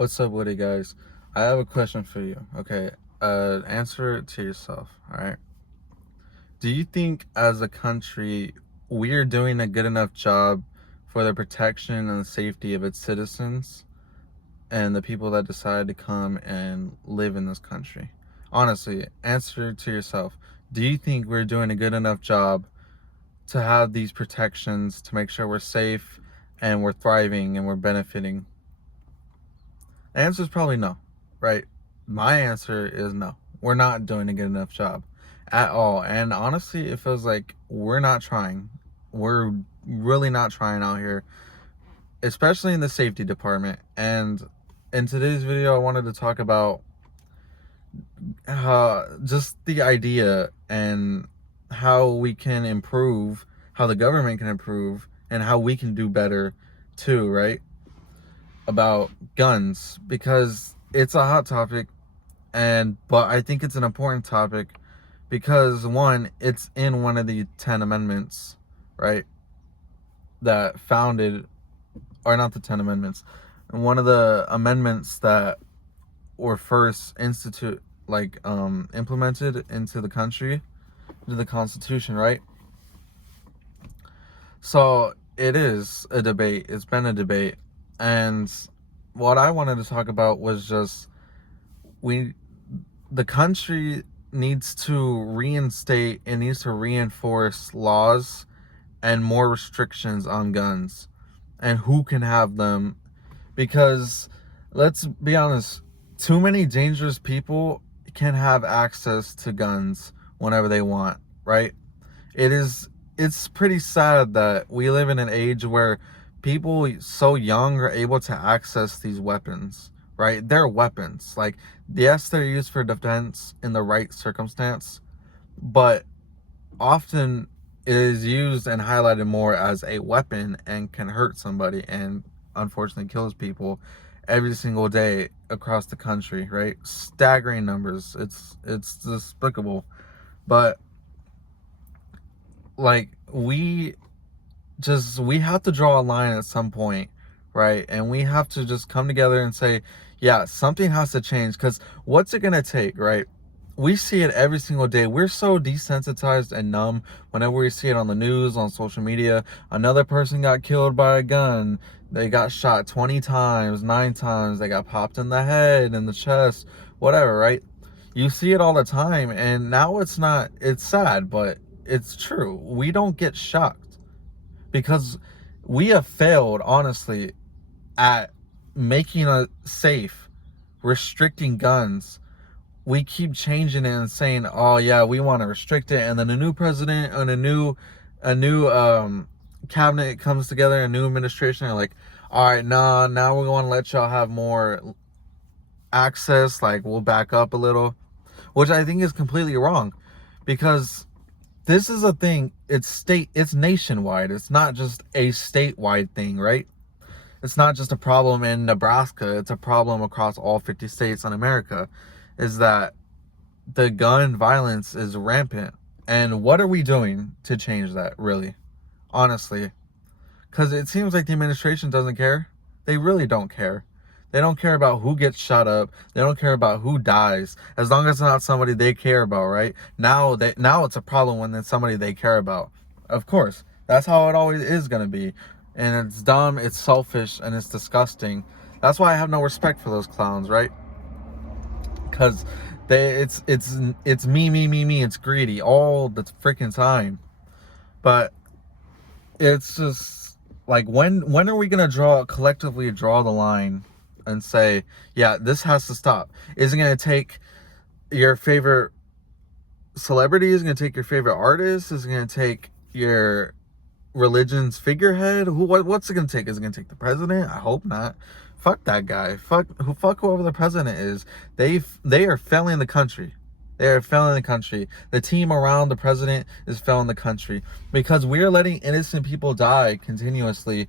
What's up with it, guys? I have a question for you. Okay, answer it to yourself. All right. Do you think, as a country, we are doing a good enough job for the protection and the safety of its citizens and the people that decide to come and live in this country? Honestly, answer to yourself. Do you think we're doing a good enough job to have these protections to make sure we're safe and we're thriving and we're benefiting? The answer is probably no, right? My answer is no. We're not doing a good enough job at all. And honestly, it feels like we're not trying. We're really not trying out here, especially in the safety department. And in today's video, I wanted to talk about just the idea and how we can improve, how the government can improve, and how we can do better too, right? About guns, because it's a hot topic, but I think it's an important topic because, one, it's in one of the 10 amendments, right, that founded, or not the 10 amendments, one of the amendments that were first implemented into the country, into the Constitution, right? So it is a debate. It's been a debate. And what I wanted to talk about was just the country needs to reinstate, it needs to reinforce laws and more restrictions on guns and who can have them. Because let's be honest, too many dangerous people can have access to guns whenever they want, right? It's pretty sad that we live in an age where people so young are able to access these weapons, right? They're weapons. Like, yes, they're used for defense in the right circumstance, but often it is used and highlighted more as a weapon and can hurt somebody and unfortunately kills people every single day across the country, right? Staggering numbers. It's despicable. But like, we have to draw a line at some point, right? And we have to just come together and say, yeah, something has to change. Because what's it gonna take, right? We see it every single day. We're so desensitized and numb whenever we see it on the news, on social media. Another person got killed by a gun. They got shot 20 times, 9 times. They got popped in the head, in the chest, whatever, right? You see it all the time. And now it's sad, but it's true. We don't get shocked because we have failed, honestly, at making it safe, restricting guns. We keep changing it and saying, oh yeah, we want to restrict it, and then a new president and a new cabinet comes together, a new administration, and like, all right, nah, now we're going to let y'all have more access, like we'll back up a little, which I think is completely wrong, because this is a thing. It's nationwide. It's not just a statewide thing, right? It's not just a problem in Nebraska. It's a problem across all 50 states in America, is that the gun violence is rampant. And what are we doing to change that, really? Honestly. Because it seems like the administration doesn't care. They really don't care. They don't care about who gets shot up. They don't care about who dies, as long as it's not somebody they care about, right? Now it's a problem when it's somebody they care about. Of course, that's how it always is going to be. And it's dumb, it's selfish, and it's disgusting. That's why I have no respect for those clowns, right? Because it's me. It's greedy all the freaking time. But it's just like, when are we going to collectively draw the line and say, yeah, this has to stop? Is it going to take your favorite celebrity? Is it going to take your favorite artist? Is it going to take your religion's figurehead? What's it going to take? Is it going to take the president? I hope not. Fuck that guy. Fuck whoever the president is. They are failing the country. They are failing the country. The team around the president is failing the country, because we're letting innocent people die continuously,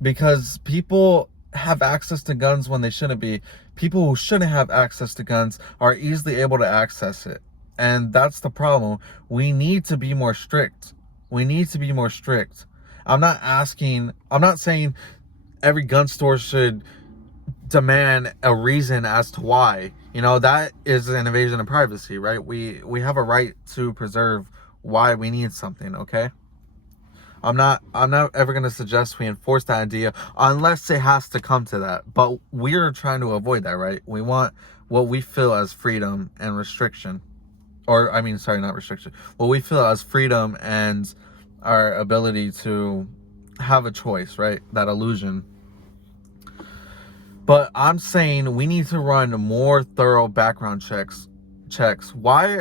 because people have access to guns when they shouldn't be. People who shouldn't have access to guns are easily able to access it. And that's the problem. We need to be more strict. We need to be more strict. I'm not saying every gun store should demand a reason as to why. That is an invasion of privacy, right? We have a right to preserve why we need something, okay? I'm not ever going to suggest we enforce that idea unless it has to come to that. But we're trying to avoid that, right? We want what we feel as freedom and restriction. Or, I mean, sorry, not restriction. What we feel as freedom and our ability to have a choice, right? That illusion. But I'm saying we need to run more thorough background checks. Why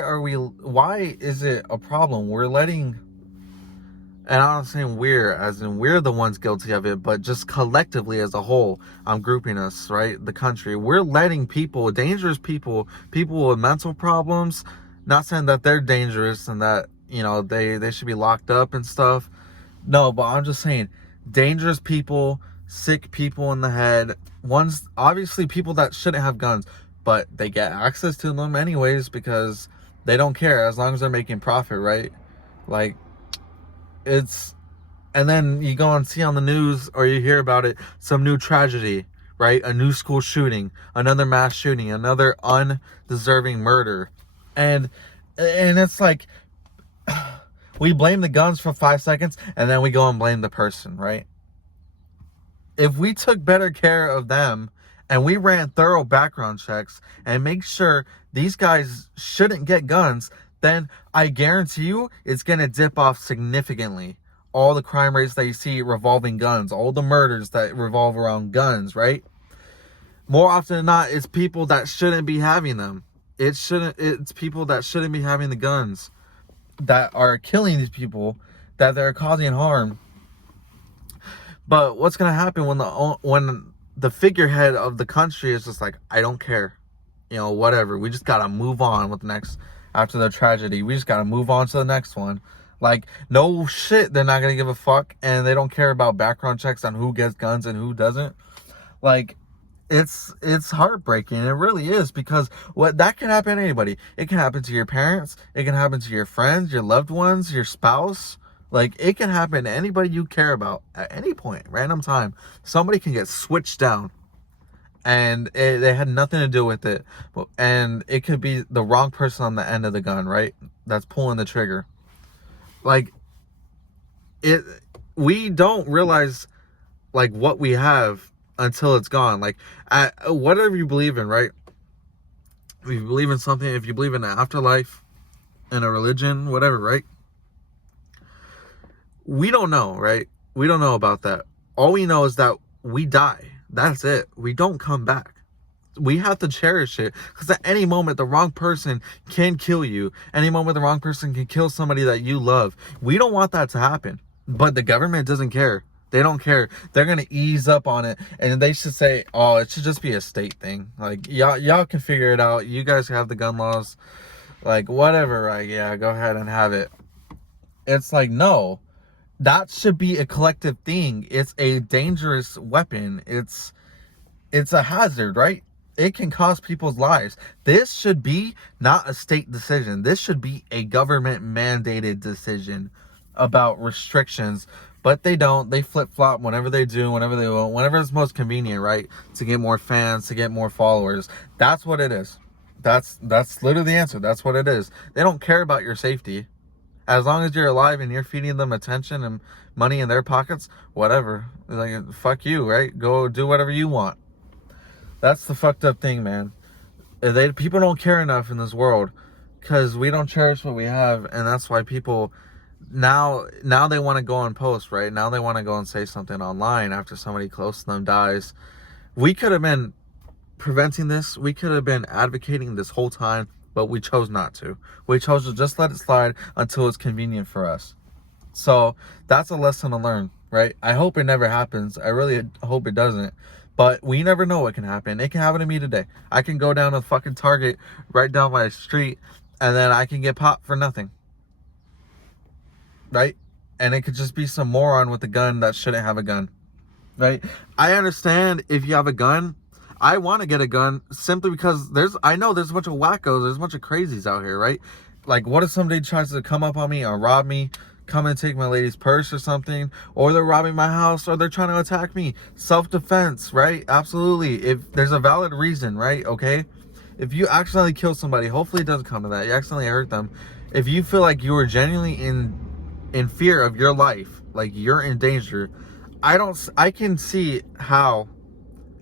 is it a problem? We're letting, and I'm not saying we're, as in we're the ones guilty of it, but just collectively as a whole, I'm grouping us, right? The country. We're letting people, dangerous people with mental problems, not saying that they're dangerous and that, they should be locked up and stuff. No, but I'm just saying, dangerous people, sick people in the head, ones, obviously people that shouldn't have guns, but they get access to them anyways because they don't care as long as they're making profit, right? Like, it's, and then you go and see on the news or you hear about it, some new tragedy, right? A new school shooting, another mass shooting, another undeserving murder. And it's like, we blame the guns for 5 seconds and then we go and blame the person, right? If we took better care of them and we ran thorough background checks and make sure these guys shouldn't get guns, then I guarantee you it's going to dip off significantly. All the crime rates that you see revolving guns, all the murders that revolve around guns, right? More often than not, it's people that shouldn't be having them. It's people that shouldn't be having the guns that are killing these people, that they're causing harm. But what's gonna happen when the figurehead of the country is just like, I don't care, whatever. We just gotta move on with the next, after the tragedy. We just gotta move on to the next one. Like, no shit, they're not gonna give a fuck, and they don't care about background checks on who gets guns and who doesn't. Like, it's heartbreaking. It really is, because what that can happen to anybody. It can happen to your parents. It can happen to your friends, your loved ones, your spouse. Like, it can happen to anybody you care about at any point, random time. Somebody can get switched down, and they had nothing to do with it. And it could be the wrong person on the end of the gun, right? That's pulling the trigger. Like, we don't realize, like, what we have until it's gone. Like, whatever you believe in, right? If you believe in something, if you believe in an afterlife, in a religion, whatever, right? We don't know, right? We don't know about that. All we know is that we die. That's it. We don't come back. We have to cherish it, because at any moment the wrong person can kill you. Any moment the wrong person can kill somebody that you love. We don't want that to happen. But the government doesn't care. They don't care. They're going to ease up on it, and they should say, oh, it should just be a state thing. Like, y'all can figure it out. You guys have the gun laws. Like, whatever, right? Yeah, go ahead and have it. It's like, no. That should be a collective thing. It's a dangerous weapon. It's a hazard, right? It can cost people's lives. This should be not a state decision. This should be a government mandated decision about restrictions. But they don't. They flip-flop whenever they do, whenever they want, whenever it's most convenient, right? To get more fans, to get more followers. That's what it is. That's literally the answer. That's what it is. They don't care about your safety. As long as you're alive and you're feeding them attention and money in their pockets, whatever. Like, fuck you, right? Go do whatever you want. That's the fucked up thing, man. People don't care enough in this world, because we don't cherish what we have, and that's why people now they want to go and post, right? Now they want to go and say something online after somebody close to them dies. We could have been preventing this. We could have been advocating this whole time, but we chose not to. We chose to just let it slide until it's convenient for us. So that's a lesson to learn, right? I hope it never happens. I really hope it doesn't. But we never know what can happen. It can happen to me today. I can go down to fucking Target right down my street, and then I can get popped for nothing. Right? And it could just be some moron with a gun that shouldn't have a gun. Right? I understand if you have a gun. I want to get a gun simply because I know there's a bunch of wackos, there's a bunch of crazies out here, right? Like, what if somebody tries to come up on me or rob me, come and take my lady's purse or something, or they're robbing my house, or they're trying to attack me. Self-defense, right? Absolutely. If there's a valid reason, right? Okay. If you accidentally kill somebody, hopefully it doesn't come to that. You accidentally hurt them. If you feel like you were genuinely in fear of your life, like you're in danger, I can see how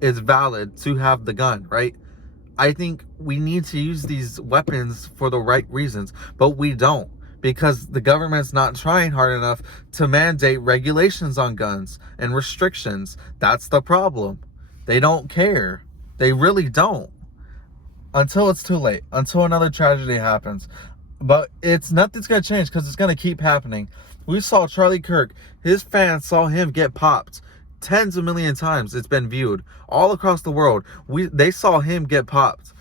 it's valid to have the gun, right? I think we need to use these weapons for the right reasons, but we don't, because the government's not trying hard enough to mandate regulations on guns and restrictions. That's the problem. They don't care. They really don't. Until it's too late, until another tragedy happens. But nothing's gonna change, because it's gonna keep happening. We saw Charlie Kirk. His fans saw him get popped tens of million times. It's been viewed all across the world. They saw him get popped.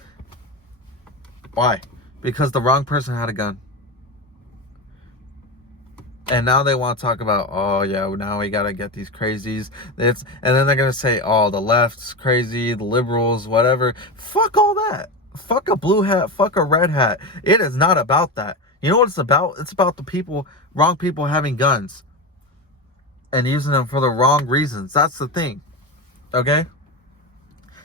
Why? Because the wrong person had a gun. And now they want to talk about, oh yeah, now we gotta get these crazies. And then they're gonna say, oh, the left's crazy, the liberals, whatever. Fuck all that. Fuck a blue hat, fuck a red hat. It is not about that. You know what it's about? It's about the wrong people having guns and using them for the wrong reasons. That's the thing. Okay?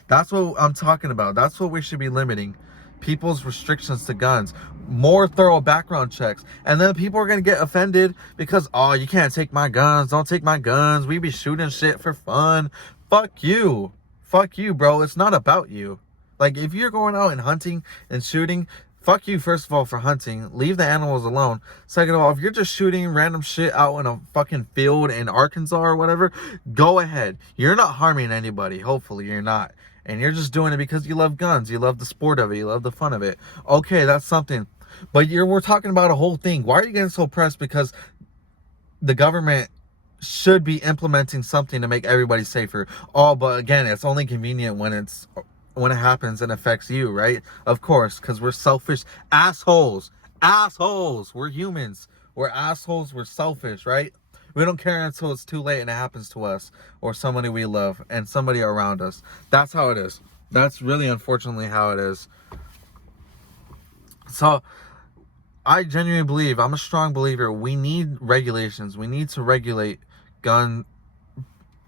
That's what I'm talking about. That's what we should be limiting. People's restrictions to guns. More thorough background checks. And then people are going to get offended because, oh, you can't take my guns. Don't take my guns. We be shooting shit for fun. Fuck you. Fuck you, bro. It's not about you. Like, if you're going out and hunting and shooting, fuck you, first of all, for hunting. Leave the animals alone. Second of all, if you're just shooting random shit out in a fucking field in Arkansas or whatever, go ahead. You're not harming anybody. Hopefully, you're not. And you're just doing it because you love guns. You love the sport of it. You love the fun of it. Okay, that's something. But we're talking about a whole thing. Why are you getting so pressed? Because the government should be implementing something to make everybody safer. Oh, but again, it's only convenient when it happens and affects you, right? Of course, because we're selfish assholes. Assholes. We're humans. We're assholes. We're selfish, right? We don't care until it's too late and it happens to us or somebody we love and somebody around us. That's how it is. That's really unfortunately how it is. So I genuinely believe, I'm a strong believer, we need regulations. We need to regulate guns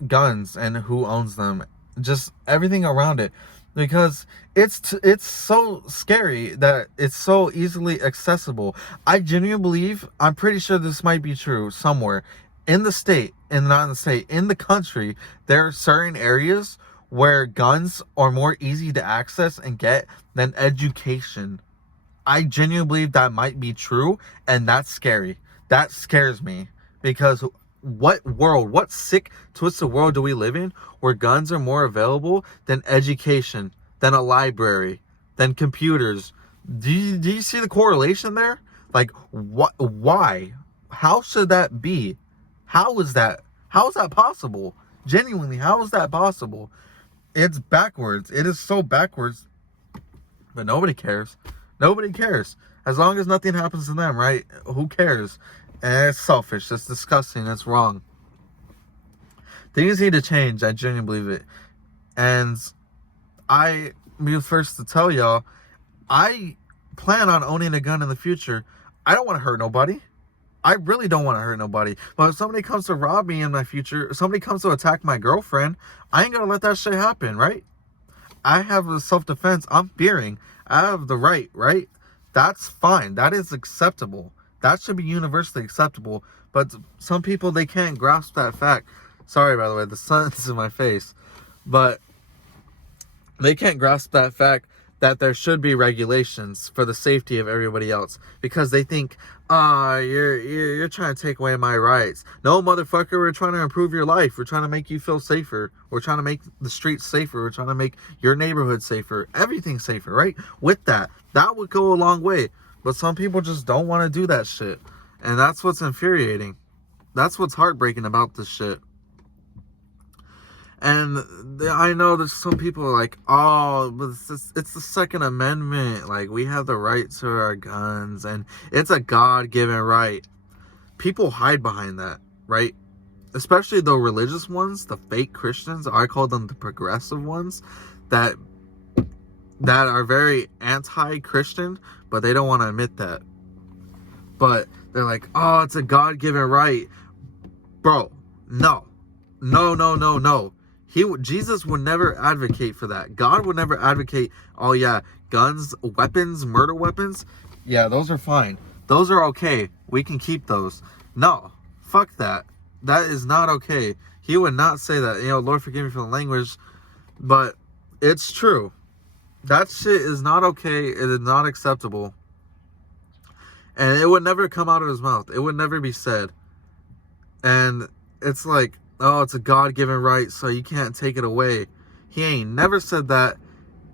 and who owns them. Just everything around it. Because it's so scary that it's so easily accessible. I genuinely believe, I'm pretty sure this might be true somewhere in the state, and not in the state, in the country, there are certain areas where guns are more easy to access and get than education. I genuinely believe that might be true, and that's scary. That scares me, because what sick, twisted world do we live in where guns are more available than education, than a library, than computers? Do you see the correlation there? Like, what? Why? How should that be? How is that possible? Genuinely, how is that possible? It's backwards. It is so backwards. But nobody cares. Nobody cares. As long as nothing happens to them, right? Who cares? And it's selfish. It's disgusting. It's wrong. Things need to change. I genuinely believe it. And I be the first to tell y'all, I plan on owning a gun in the future. I don't want to hurt nobody. I really don't want to hurt nobody. But if somebody comes to rob me in my future, if somebody comes to attack my girlfriend, I ain't gonna let that shit happen, right? I have a self-defense. I'm fearing. I have the right? That's fine. That is acceptable. That should be universally acceptable. But some people, they can't grasp that fact. Sorry, by the way, the sun's in my face. But they can't grasp that fact that there should be regulations for the safety of everybody else, because they think, you're trying to take away my rights. No, motherfucker, we're trying to improve your life. We're trying to make you feel safer. We're trying to make the streets safer. We're trying to make your neighborhood safer. Everything safer, right? With that would go a long way. But some people just don't want to do that shit. And that's what's infuriating. That's what's heartbreaking about this shit. And I know there's some people like, oh, but it's the Second Amendment. Like, we have the right to our guns, and it's a God-given right. People hide behind that, right? Especially the religious ones, the fake Christians. I call them the progressive ones that are very anti-Christian, but they don't want to admit that. But They're like, oh, it's a God-given right. Bro, no. No. Jesus would never advocate for that. God would never advocate, oh yeah, guns, weapons, murder weapons. Yeah, those are fine. Those are okay. We can keep those. No, fuck that. That is not okay. He would not say that. Lord forgive me for the language, but it's true. That shit is not okay. It is not acceptable. And it would never come out of his mouth. It would never be said. And it's like, oh, it's a God-given right, so you can't take it away. He ain't never said that.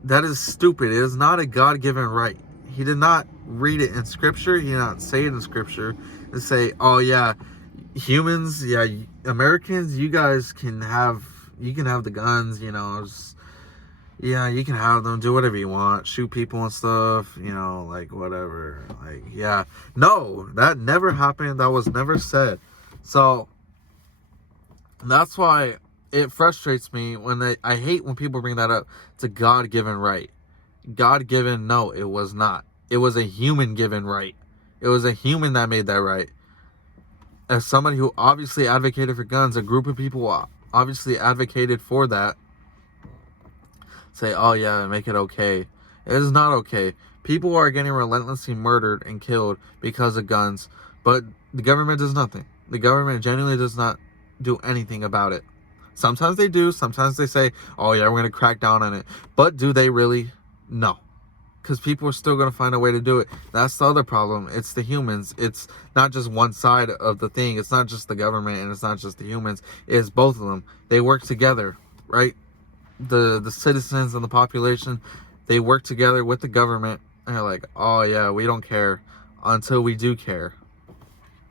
That is stupid. It is not a God-given right. He did not read it in Scripture. He did not say it in Scripture and say, oh, yeah, humans, yeah, Americans, you guys can have the guns, yeah, you can have them, do whatever you want, shoot people and stuff, like whatever. Like, yeah. No, that never happened. That was never said. So that's why it frustrates me when I hate when people bring that up. It's a God-given right. God-given, no, it was not. It was a human-given right. It was a human that made that right. As somebody who obviously advocated for guns, a group of people obviously advocated for that, say, oh yeah, make it okay. It is not okay. People are getting relentlessly murdered and killed because of guns, but the government does nothing. The government genuinely does not do anything about it. Sometimes they do. Sometimes they say, oh yeah, we're going to crack down on it. But do they really? No. Because people are still going to find a way to do it. That's the other problem. It's the humans. It's not just one side of the thing. It's not just the government and it's not just the humans. It's both of them. They work together, right? The citizens and the population, they work together with the government. And they're like, oh yeah, we don't care until we do care.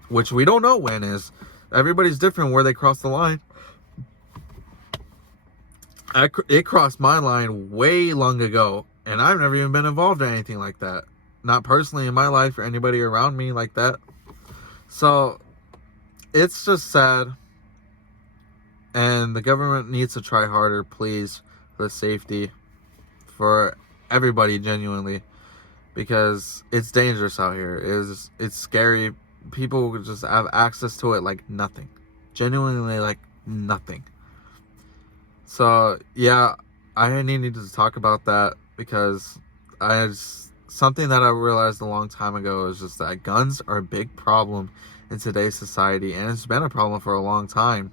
Which we don't know when is. Everybody's different where they cross the line. It crossed my line way long ago, and I've never even been involved in anything like that. Not personally in my life or anybody around me like that. So, it's just sad. And the government needs to try harder, please, for the safety. For everybody, genuinely. Because it's dangerous out here. It's scary. People just have access to it like nothing. Genuinely like nothing. So, yeah, I needed to talk about that because something that I realized a long time ago is just that guns are a big problem in today's society, and it's been a problem for a long time.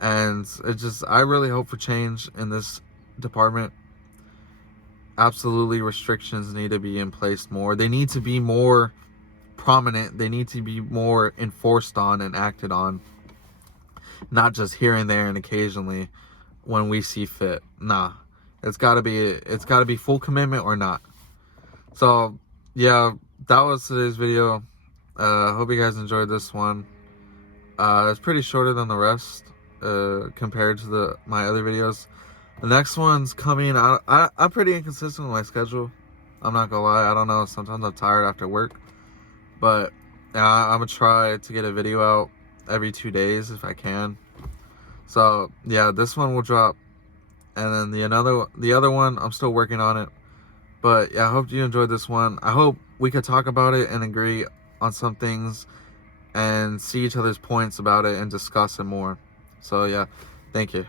And I really hope for change in this department. Absolutely, restrictions need to be in place more. They need to be more prominent. They need to be more enforced on and acted on. Not just here and there and occasionally when we see fit. Nah. It's gotta be full commitment or not. So yeah, that was today's video. Hope you guys enjoyed this one. It's pretty shorter than the rest compared to my other videos. The next one's coming. I'm pretty inconsistent with my schedule. I'm not gonna lie. I don't know. Sometimes I'm tired after work. But I'm gonna try to get a video out every 2 days if I can. So yeah, this one will drop. And then the other one, I'm still working on it. But yeah, I hope you enjoyed this one. I hope we could talk about it and agree on some things and see each other's points about it and discuss it more. So yeah, thank you.